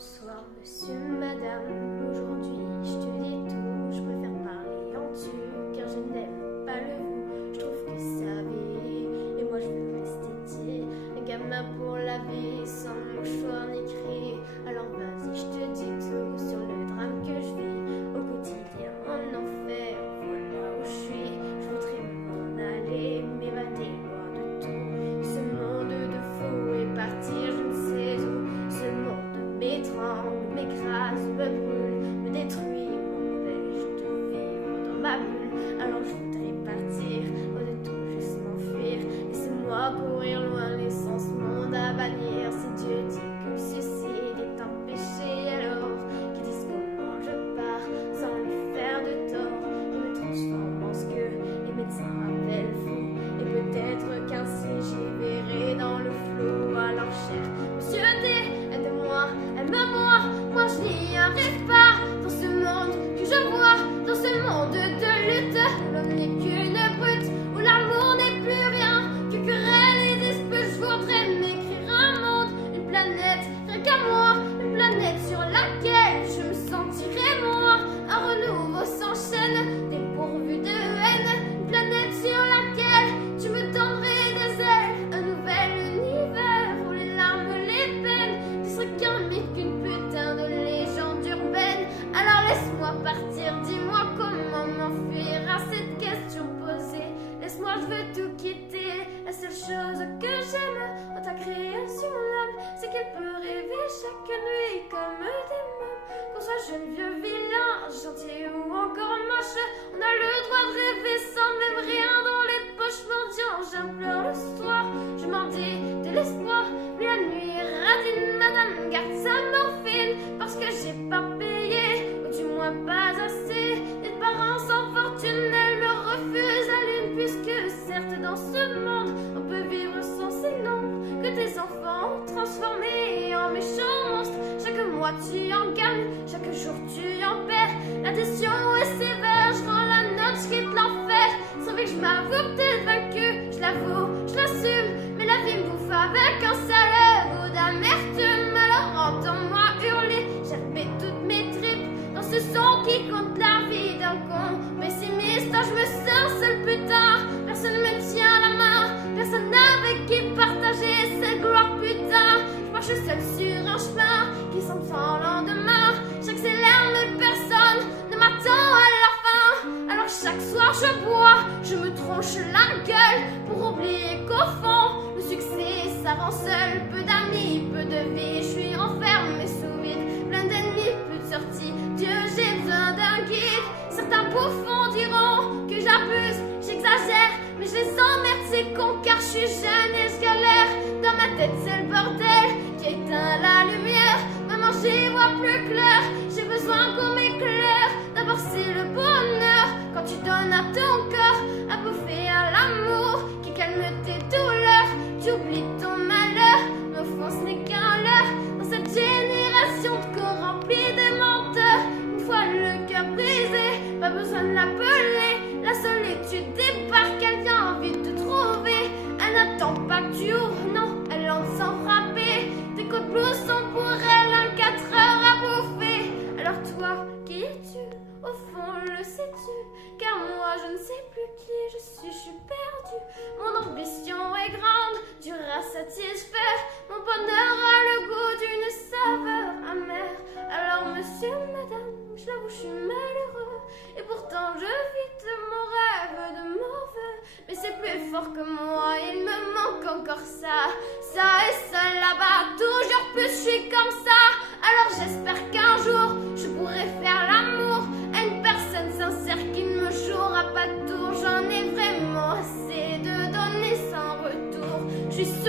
Bonsoir monsieur, madame, aujourd'hui je te dis tout, je préfère parler en tu, car je n'aime pas le vous, je trouve que ça vit, et moi je veux rester tié, un gamin pour la vie, sans mouchoir ni cri, alors vas-y je te dis tout, sur le drame que je vis, au quotidien en enfer, voilà où je suis, je voudrais m'en aller, m'évader loin de tout, ce monde de fous et partir je ne sais où, ce monde m'étrangle, m'écrase, me brûle, me détruit, m'empêche de vivre dans ma bulle. Alors je voudrais partir, au de tout juste m'enfuir. Laissez-moi courir loin, laissant ce monde à bannir. Si Dieu dit que le suicide est un péché, alors qu'ils disent comment je pars sans lui faire de tort. Je me transforme en ce que les médecins appellent fou. Et peut-être qu'ainsi j'y verrai dans le flou. Alors cher monsieur D, aide-moi, aime-moi, moi je n'y arrive pas. Dans ce monde que je vois, dans ce monde de lutte, l'homme n'est qu'une brute, où l'amour n'est plus rien, que querelle et dispute. Je voudrais m'écrire un monde, une planète, rien qu'à moi, une planète sur laquelle je me sentirais moi. Un renouveau s'enchaîne, dépourvu de haine, une planète sur laquelle tu me tendrais des ailes. Un nouvel univers où les larmes, les peines, tu serais qu'un mythe, qu'une putain de légende urbaine. Alors laisse-moi partir, dis-moi comment m'enfuir à cette question posée. Laisse-moi, je veux tout quitter. La seule chose que j'aime en ta création, l'homme, c'est qu'elle peut rêver chaque nuit comme des mômes. Qu'on soit jeune, vieux, vilain, gentil ou encore moche, on a le droit de rêver sans même rien dans les poches. Mendiant, j'implore le soir, je m'en dis de l'espoir, mais la nuit radine, madame garde sa morphine, parce que j'ai pas payé, ou du moins pas assez. Les parents sans fortune, elle me refuse la lune, puisque certes dans ce monde on peut vivre sans ces nombres que tes enfants ont transformés en méchants monstres. Chaque mois tu en gagnes, chaque jour tu en perds. L'addition est sévère, je rends la note, je quitte l'enfer. Sans que je m'avoue peut-être vaincu, je l'avoue, je l'assume, mais la vie me bouffe avec un sale goût d'amertume. Alors entends-moi hurler, j'admets toutes mes tripes dans ce son qui compte la vie d'un con pessimiste. Je me sens seul, putain, personne me tient la main, personne avec qui partager cette gloire, putain. Je marche seul sur un chemin qui semble sans lendemain, j'accélère mais personne ne m'attend à la fin. Alors chaque soir je bois, je me tronche la gueule pour oublier qu'au fond le succès ça rend seul. Peu d'amis, peu de vie, je suis enfermé sous vide, plein d'ennemis, plus de sortie. Dieu, j'ai besoin d'un guide. Certains bouffons diront que j'abuse, j'exagère, mais je les emmerde ces cons, car je suis jeune et je galère. Dans ma tête c'est le bordel qui éteint la lumière. Maman, j'y vois plus clair, j'ai besoin qu'on m'éclaire. D'abord c'est le bonheur quand tu donnes à ton corps à bouffer à l'amour qui calme tes douleurs. Tu oublies ton malheur, mais au fond ce n'est qu'un leurre. Dans cette génération de corps remplis des menteurs, une fois le cœur brisé, pas besoin de l'appeler. La solitude débarque, elle vient envie de te trouver. Elle n'attend pas que tu ouvres, non, elle lance sans frapper. Tes côtes blues sont pour elle un 4 heures à bouffer. Alors toi, qui es-tu? Au fond, le sais-tu? Car moi, je ne sais plus qui je suis perdue. Mon ambition est grande, dur à satisfaire. Mon bonheur a le goût d'une saveur amère. Alors monsieur, madame, je l'avoue, je suis malheureux. Et pourtant, je vis de mon rêve de morveux. Mais c'est plus fort que moi, il me manque encore ça. Ça et ça là-bas, toujours plus je suis comme ça. Alors j'espère qu'un jour, je pourrai faire l'amour à une personne sincère qui ne me jouera pas de tour. J'en ai vraiment assez de donner sans retour. Je suis